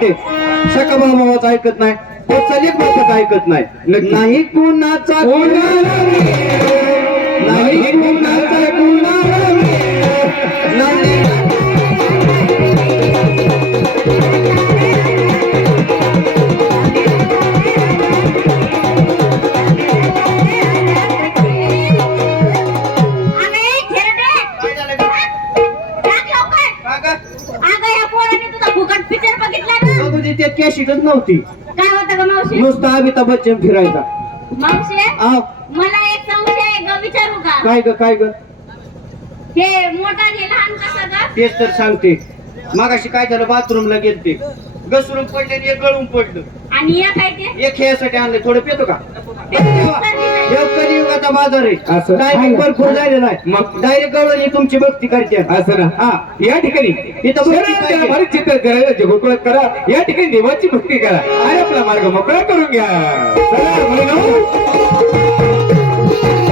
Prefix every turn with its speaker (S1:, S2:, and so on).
S1: सांगते. सकाबा मामाचा ऐकत नाही.
S2: ऐकत
S1: नाही. नाही कोणाचा कोणाला
S3: अगं तुझी
S1: त्यात कॅशिटच नव्हती.
S3: काय होतं ग मावशी?
S1: नुसता अमिताभ बच्चन फिरायचा.
S3: मावशी
S1: आ,
S3: मला एक संशय आहे ग विचारू का?
S1: काय ग काय ग?
S3: हे मोठा आणि लहान कसं ग?
S1: तेच तर सांगते. मागाशी काय झालं बाथरूमला गेलते. घसरून पडले आणि एक गळून पडलं.
S3: आणि या काय ते?
S1: एक खेळासाठी आणले थोडं पेतो का? कलियुगाचा बाजार. आहे
S2: असं.
S1: टायमिंग भरपूर झालेला आहे.
S2: मग?
S1: डायरेक्ट गवळणी तुमची भक्ती करते.
S2: असं ना.
S1: हा.
S2: या ठिकाणी
S1: इथं भक्ती पाहिजे.
S2: चित्र करायला जगोकुळात करा. या ठिकाणी देवाची भक्ती करा. आणि आपला मार्ग मोकळा करून घ्या. चला, मुलींनो.